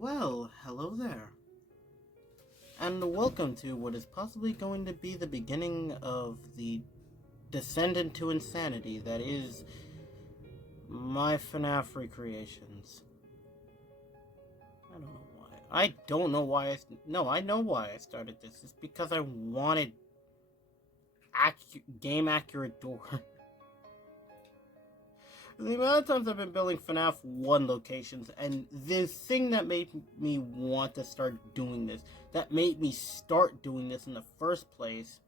Well, hello there. And welcome to what is possibly going to be the beginning of the descent into insanity that is my FNAF recreations. I don't know why. I don't know why I know why I started this. It's because I wanted game accurate door. The amount of times I've been building FNAF 1 locations, and the thing that made me want to start doing this, that made me start doing this in the first place,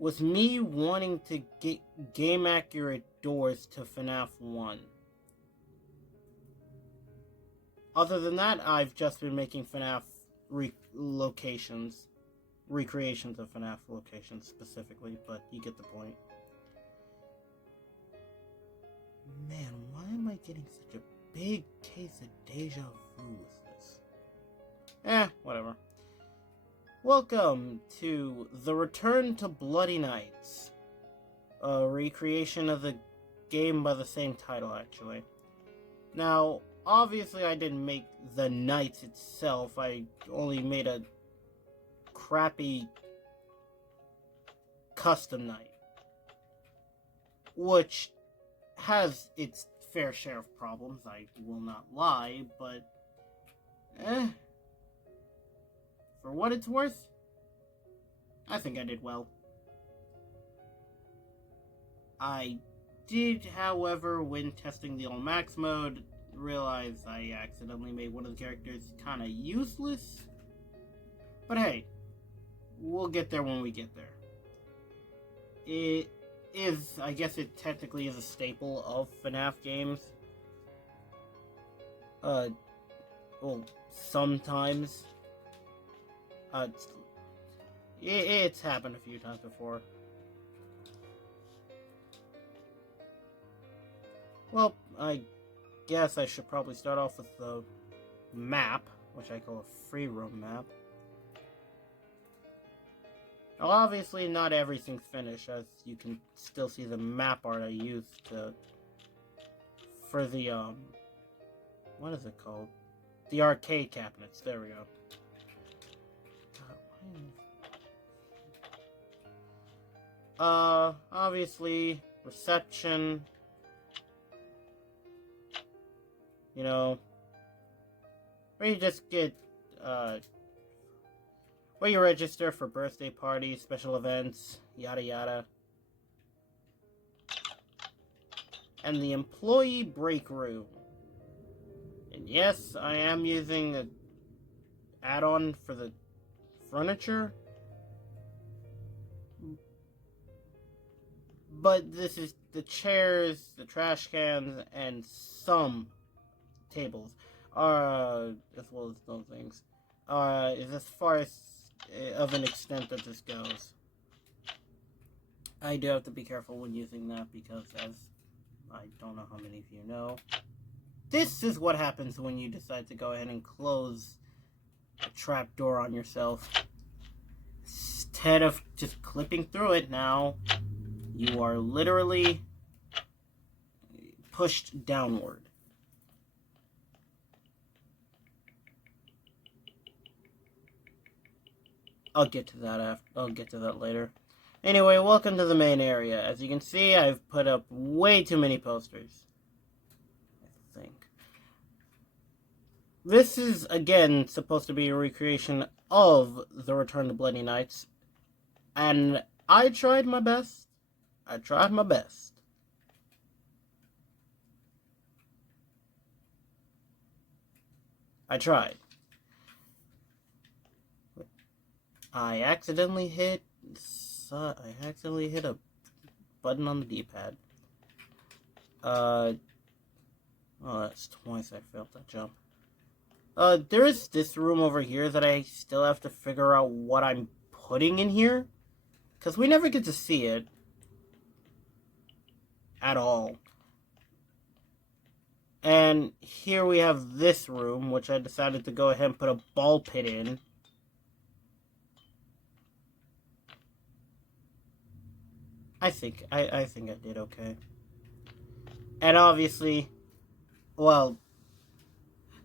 was me wanting to get game accurate doors to FNAF 1. Other than that, I've just been making FNAF recreations of FNAF locations specifically, but you get the point. Man, why am I getting such a big case of deja vu with this? Whatever. Welcome to The Return to Bloody Nights, a recreation of the game by the same title, actually. Now, obviously I didn't make the nights itself, I only made a crappy custom night, which has its fair share of problems, I will not lie, but for what it's worth, I think I did well. I did, however, when testing the all max mode, realize I accidentally made one of the characters kinda useless, but hey, we'll get there when we get there. I guess it technically is a staple of FNAF games. Well, sometimes. It's happened a few times before. Well, I guess I should probably start off with the map, which I call a free roam map. Now, obviously, not everything's finished, as you can still see the map art I used for the, what is it called? The arcade cabinets, there we go. Obviously, reception, you know, where you just get, where you register for birthday parties, special events, yada yada. And the employee break room. And yes, I am using an add-on for the furniture. But this is the chairs, the trash cans, and some tables are, as well as those things, is as far as of an extent that this goes. I do have to be careful when using that because, as I don't know how many of you know, this is what happens when you decide to go ahead and close a trapdoor on yourself. Instead of just clipping through it now, you are literally pushed downward. I'll get to that later. Anyway, welcome to the main area. As you can see, I've put up way too many posters, I think. This is, again, supposed to be a recreation of The Return to Bloody Nights, and I tried my best. I tried. I accidentally hit a button on the D-pad. Oh, that's twice I failed that jump. There is this room over here that I still have to figure out what I'm putting in here, because we never get to see it at all. And here we have this room, which I decided to go ahead and put a ball pit in. I think I did okay. And obviously, well,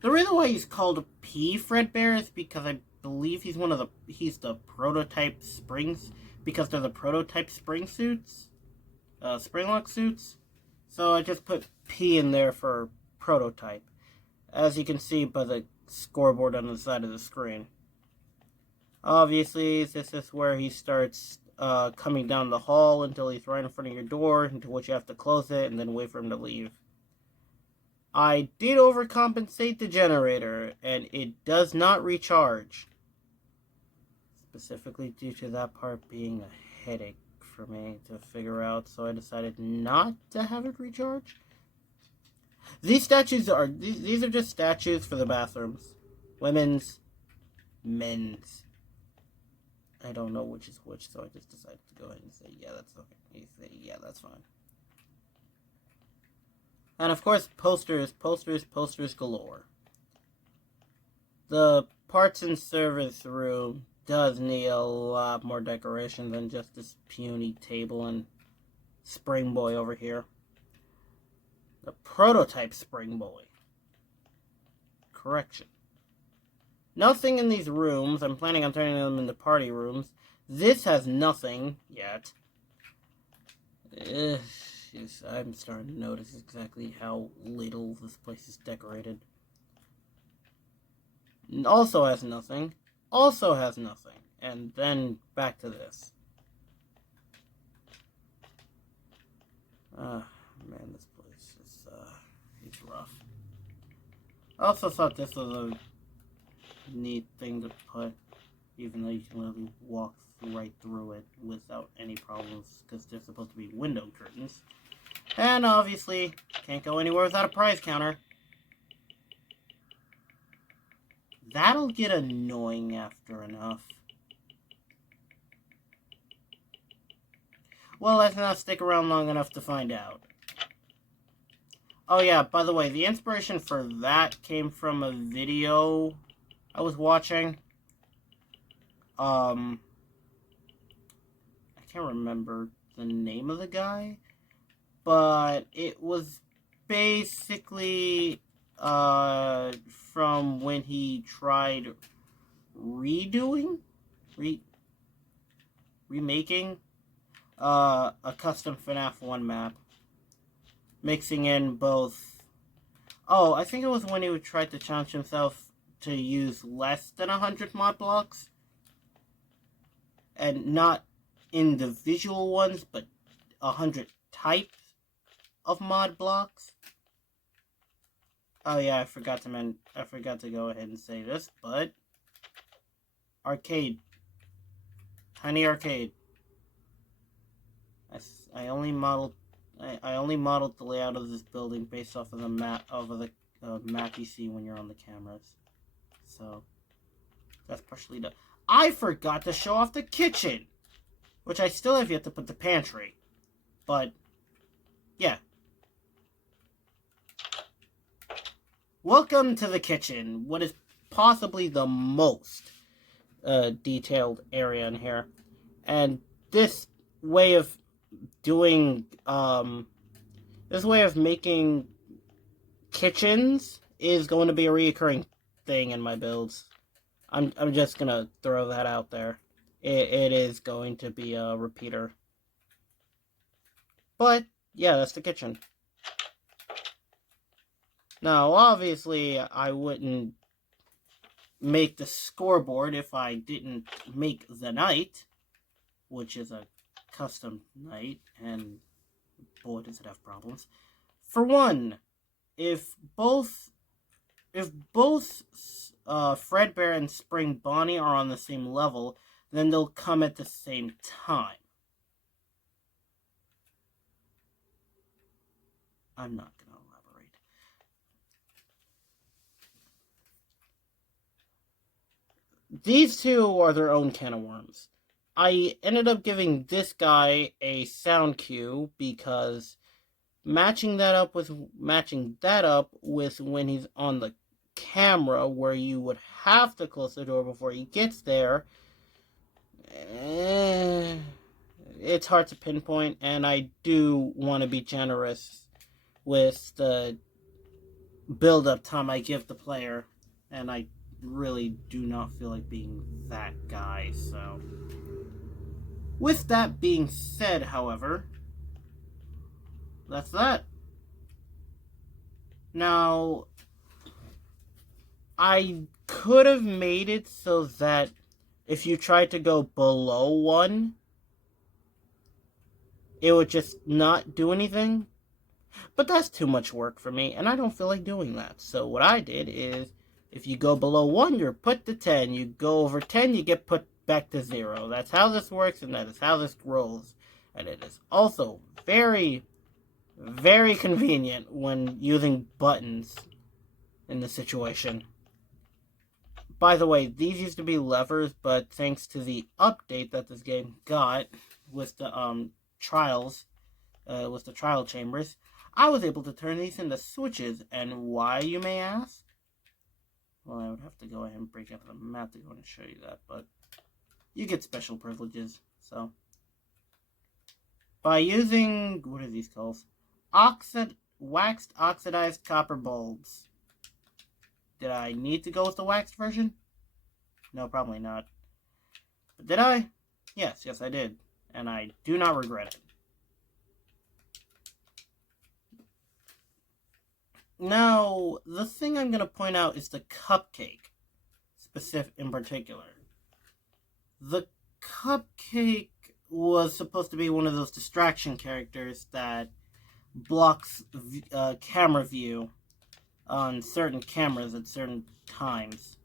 The reason why he's called P Fredbear is because I believe he's the prototype springs, because they're the prototype spring suits, springlock suits. So I just put P in there for prototype, as you can see by the scoreboard on the side of the screen. Obviously, this is where he starts coming down the hall until he's right in front of your door, into which you have to close it and then wait for him to leave. I did overcompensate the generator, and it does not recharge. Specifically due to that part being a headache for me to figure out, so I decided not to have it recharge. These are just statues for the bathrooms. Women's, men's. I don't know which is which, so I just decided to go ahead and say, yeah, that's okay. You say, yeah, that's fine. And of course, posters galore. The parts and service room does need a lot more decoration than just this puny table and Spring Boy over here. The prototype Spring Boy. Correction. Nothing in these rooms. I'm planning on turning them into party rooms. This has nothing yet. I'm starting to notice exactly how little this place is decorated. Also has nothing. Also has nothing. And then back to this. Man, this place is, it's rough. I also thought this was a neat thing to put, even though you can literally walk right through it without any problems, because they're supposed to be window curtains. And obviously, can't go anywhere without a prize counter. That'll get annoying after enough. Well, let's not stick around long enough to find out. Oh yeah, by the way, the inspiration for that came from a video I was watching. I can't remember the name of the guy, but it was basically from when he tried remaking a custom FNAF 1 map, mixing in both. Oh, I think it was when he tried to challenge himself to use less than 100 mod blocks, and not individual ones, but 100 types of mod blocks. Oh yeah, I forgot to go ahead and say this, but arcade, tiny arcade. I only modeled the layout of this building based off of the map you see when you're on the cameras. So that's partially done. I forgot to show off the kitchen, which I still have yet to put the pantry. But yeah. Welcome to the kitchen, what is possibly the most detailed area in here. And this way of doing, this way of making kitchens is going to be a reoccurring thing in my builds. I'm just gonna throw that out there. It is going to be a repeater. But yeah, that's the kitchen. Now, obviously, I wouldn't make the scoreboard if I didn't make the night, which is a custom night, and boy, does it have problems. For one, if both Fredbear and Spring Bonnie are on the same level, then they'll come at the same time. I'm not going to elaborate. These two are their own can of worms. I ended up giving this guy a sound cue because matching that up with when he's on the camera, where you would have to close the door before he gets there, it's hard to pinpoint, and I do want to be generous with the build-up time I give the player, and I really do not feel like being that guy, so... With that being said, however, that's that. Now, I could have made it so that if you tried to go below 1, it would just not do anything. But that's too much work for me, and I don't feel like doing that. So what I did is, if you go below 1, you're put to 10. You go over 10, you get put back to 0. That's how this works, and that is how this rolls. And it is also very, very convenient when using buttons in the situation. By the way, these used to be levers, but thanks to the update that this game got with the trials, with the trial chambers, I was able to turn these into switches. And why, you may ask? Well, I would have to go ahead and break out the map to go and show you that, but you get special privileges. So, by using, what are these called? Waxed oxidized copper bulbs. Did I need to go with the waxed version? No, probably not. But did I? Yes, I did. And I do not regret it. Now, the thing I'm going to point out is the cupcake, in particular. The cupcake was supposed to be one of those distraction characters that blocks camera view on certain cameras at certain times.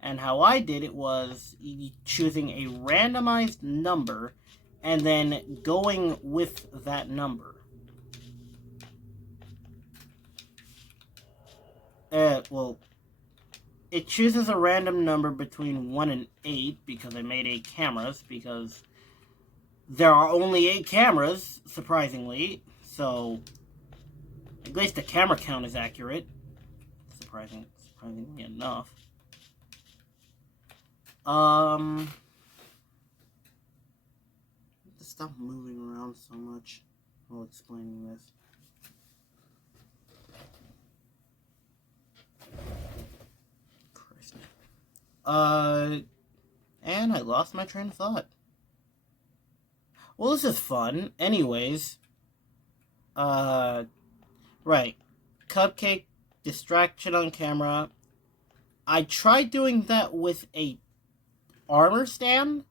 And how I did it was choosing a randomized number and then going with that number. Well, it chooses a random number between 1 and 8 because I made 8 cameras, because there are only 8 cameras, surprisingly, so at least the camera count is accurate, surprisingly enough. Stop moving around so much while explaining this. And I lost my train of thought. Well, this is fun. Anyways, right. Cupcake, distraction on camera. I tried doing that with a armor stand.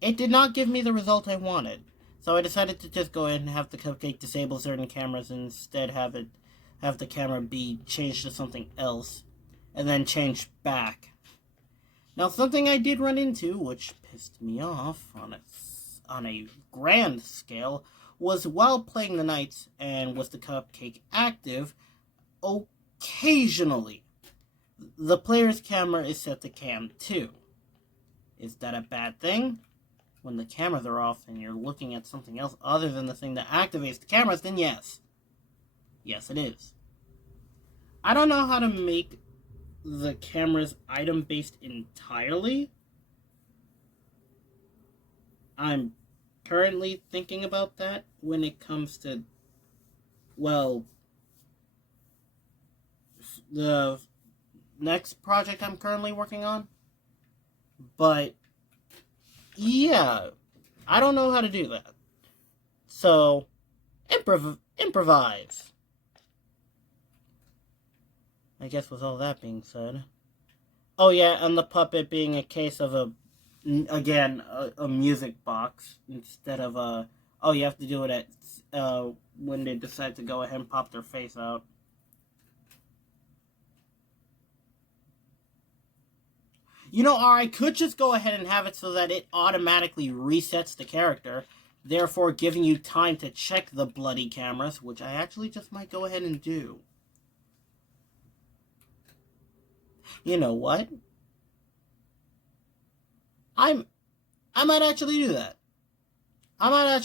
It did not give me the result I wanted. So I decided to just go ahead and have the cupcake disable certain cameras and instead have the camera be changed to something else and then changed back. Now, something I did run into, which pissed me off on a grand scale, was while playing the knights and with the cupcake active, occasionally, the player's camera is set to cam 2. Is that a bad thing? When the cameras are off and you're looking at something else other than the thing that activates the cameras, then yes. Yes, it is. I don't know how to make the camera's item-based entirely. I'm currently thinking about that when it comes to, well, the next project I'm currently working on. But, yeah, I don't know how to do that. So, improvise. I guess with all that being said. Oh yeah, and the puppet being a case of a music box instead of a... Oh, you have to do it at when they decide to go ahead and pop their face out. You know, or I could just go ahead and have it so that it automatically resets the character, therefore giving you time to check the bloody cameras, which I actually just might go ahead and do. You know what? I might actually do that. I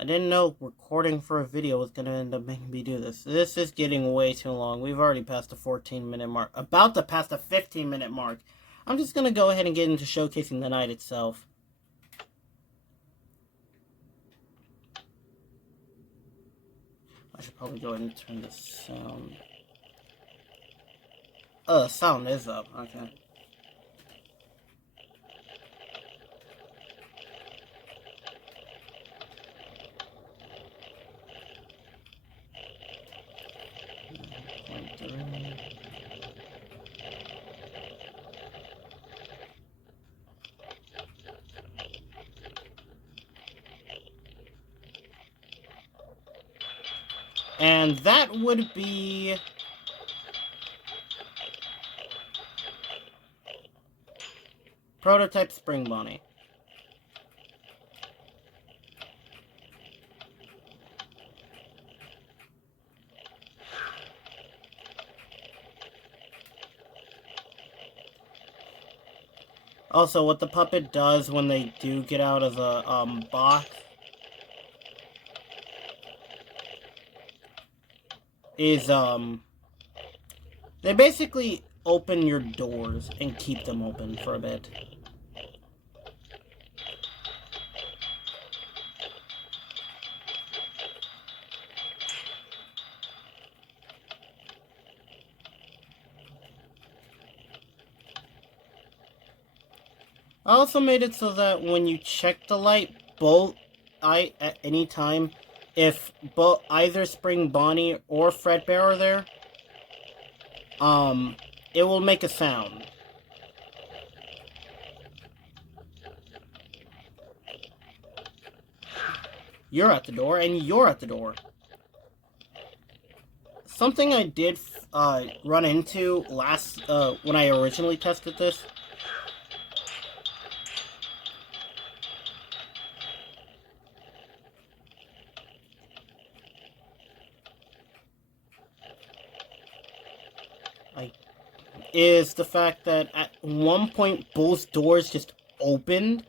didn't know recording for a video was going to end up making me do this. This is getting way too long. We've already passed the 14-minute mark. About to pass the 15-minute mark. I'm just going to go ahead and get into showcasing the night itself. I should probably go ahead and turn the sound. Sound is up. Okay. And that would be prototype Spring Bonnie. Also, what the puppet does when they do get out of the box is they basically open your doors and keep them open for a bit. I also made it so that when you check the light, at any time, if either Spring Bonnie or Fredbear are there, it will make a sound. You're at the door, and you're at the door. Something I did run into when I originally tested this. Is the fact that at one point both doors just opened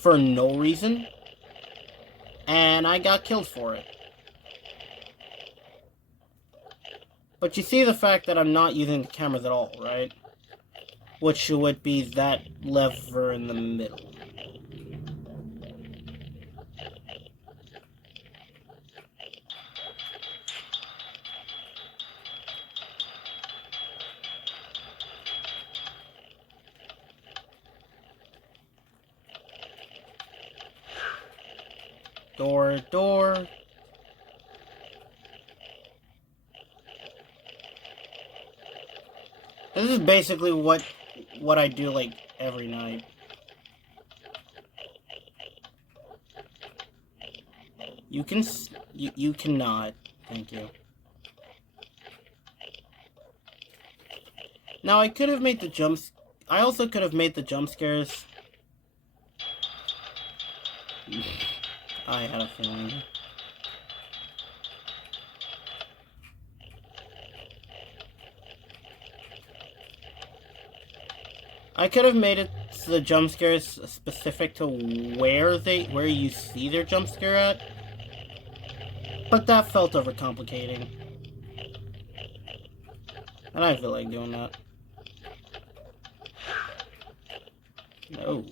for no reason, and I got killed for it. But you see the fact that I'm not using the cameras at all, right? Which would be that lever in the middle. Door. This is basically what I do, like, every night. You cannot. Thank you. Now, I could have made the jumps. I also could have made the jump scares. I had a feeling. I could have made it so the jump scares specific to where you see their jump scare at, but that felt overcomplicating, and I feel like doing that. No.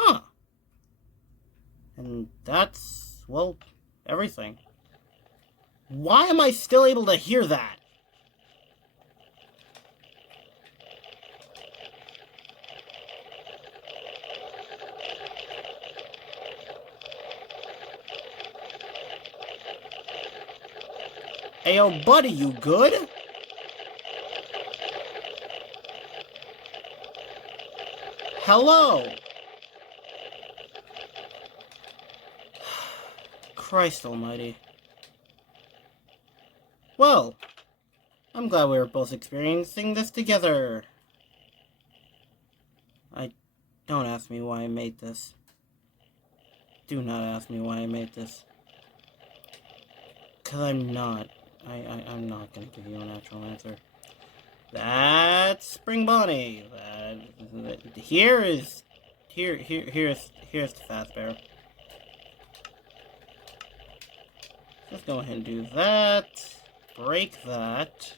Huh. And that's, well, everything. Why am I still able to hear that? Ayo, buddy, you good? Hello? Christ almighty. Well, I'm glad we were both experiencing this together. Don't ask me why I made this. Do not ask me why I made this. 'Cause I'm not. I'm not gonna give you an actual answer. That's Spring Bonnie. Here's the Fazbear. Let's go ahead and do that. break that.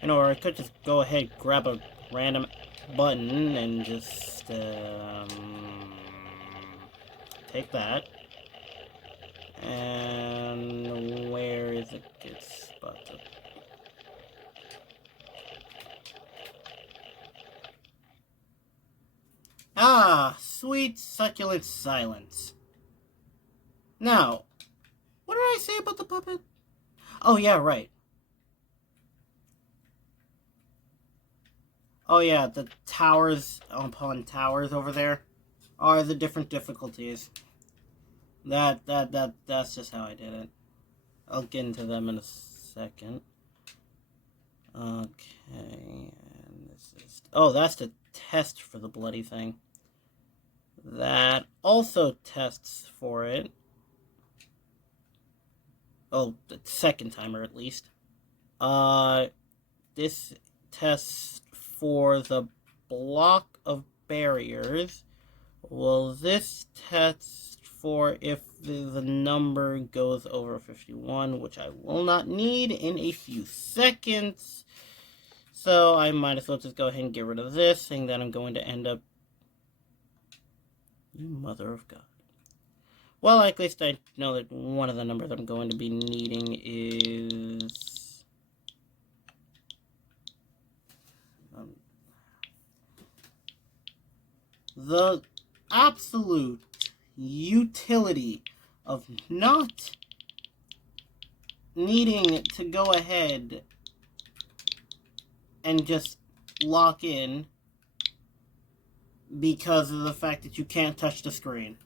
You know, or I could just go ahead, grab a random button, and just, take that. And where is a good spot to... Ah, sweet, succulent silence. Now, what did I say about the puppet? Oh, yeah, right. Oh, yeah, the towers upon towers over there are the different difficulties. That's just how I did it. I'll get into them in a second. Okay, and this is... Oh, that's the test for the bloody thing. That also tests for it. Oh, the second timer at least. This tests for the block of barriers. Well, this tests for if the number goes over 51, which I will not need in a few seconds. So I might as well just go ahead and get rid of this, saying that I'm going to end up... You mother of God. Well, at least I know that one of the numbers I'm going to be needing is... the absolute utility of not needing to go ahead and just lock in because of the fact that you can't touch the screen.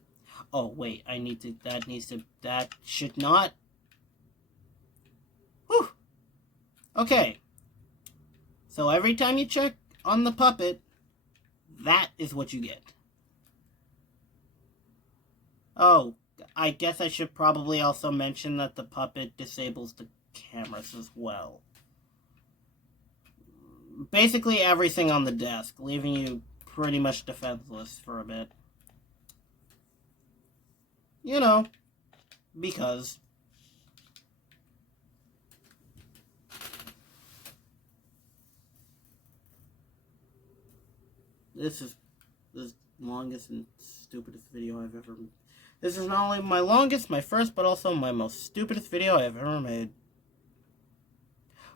Oh, wait, that should not... Whew! Okay. So every time you check on the puppet, that is what you get. Oh, I guess I should probably also mention that the puppet disables the cameras as well. Basically everything on the desk, leaving you pretty much defenseless for a bit. You know, because... This is the longest and stupidest video I've ever made. This is not only my longest, my first, but also my most stupidest video I've ever made.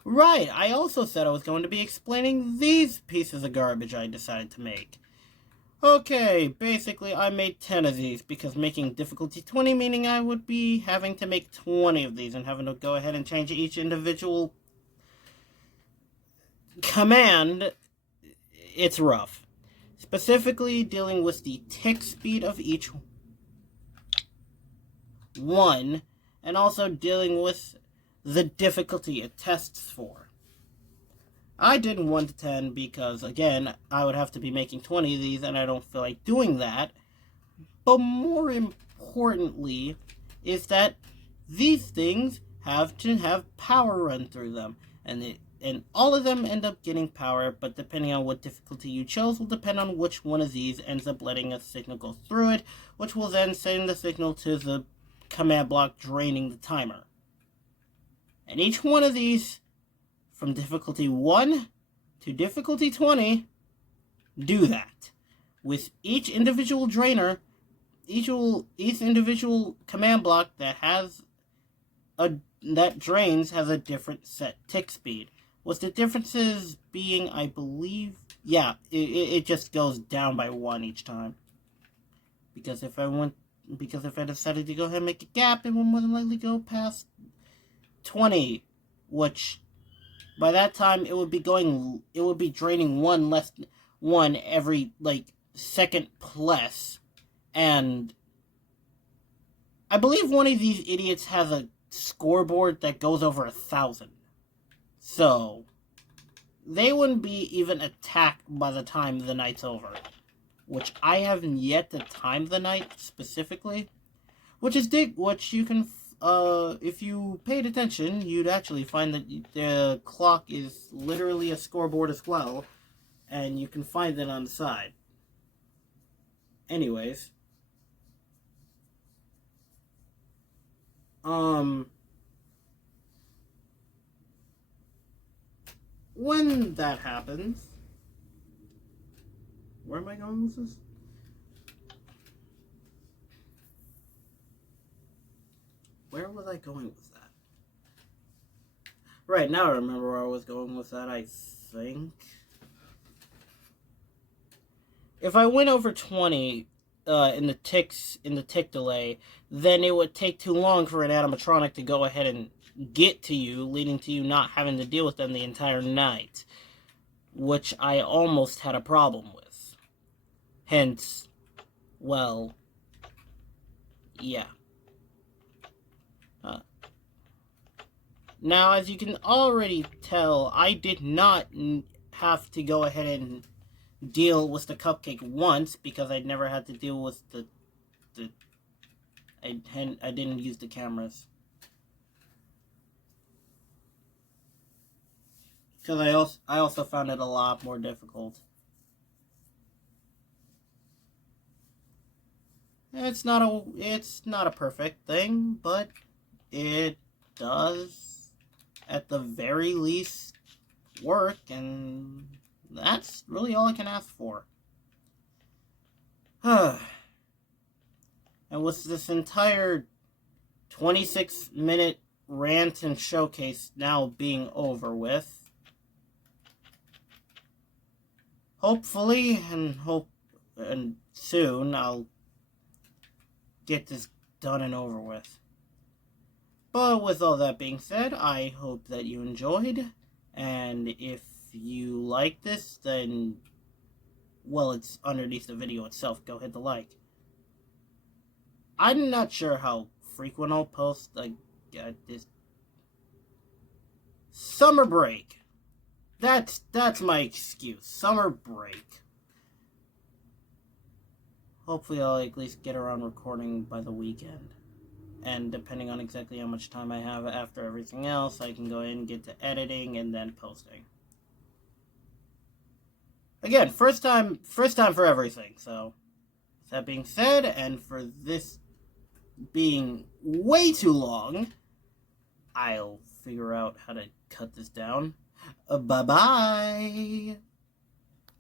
Right, I also said I was going to be explaining these pieces of garbage I decided to make. Okay, basically I made 10 of these because making difficulty 20, meaning I would be having to make 20 of these and having to go ahead and change each individual command. It's rough. Specifically dealing with the tick speed of each one, and also dealing with the difficulty it tests for. I did 1 to 10 because, again, I would have to be making 20 of these, and I don't feel like doing that. But more importantly, is that these things have to have power run through them, and all of them end up getting power, but depending on what difficulty you chose will depend on which one of these ends up letting a signal go through it, which will then send the signal to the command block draining the timer. And each one of these, from difficulty 1 to difficulty 20, do that. With each individual drainer, each individual command block that drains has a different set tick speed. With the differences being, I believe, yeah, it just goes down by 1 each time. Because if I decided to go ahead and make a gap, it would more than likely go past 20, which by that time it would be draining one every second plus, and I believe one of these idiots has a scoreboard that goes over 1,000. So they wouldn't be even attacked by the time the night's over, which I haven't yet to time the night specifically, which you can, if you paid attention, you'd actually find that the clock is literally a scoreboard as well, and you can find it on the side. Anyways, When that happens, where am I going with this? Where was I going with that? Right, now I remember where I was going with that, I think. If I went over 20 in the tick delay, then it would take too long for an animatronic to go ahead and get to you, leading to you not having to deal with them the entire night, which I almost had a problem with. Hence, well, yeah. Now, as you can already tell, I did not have to go ahead and deal with the cupcake once because I'd never had to deal with I didn't use the cameras. Because I also found it a lot more difficult. It's not a perfect thing, but it does at the very least work, and that's really all I can ask for. And with this entire 26-minute rant and showcase now being over with, hopefully and soon I'll get this done and over with. But with all that being said, I hope that you enjoyed, and if you like this, then, well, it's underneath the video itself, go hit the like. I'm not sure how frequent I'll post, this summer break. That's my excuse, summer break. Hopefully I'll at least get around recording by the weekend. And depending on exactly how much time I have after everything else, I can go in and get to editing and then posting. Again, first time for everything, so with that being said, and for this being way too long, I'll figure out how to cut this down. Bye-bye!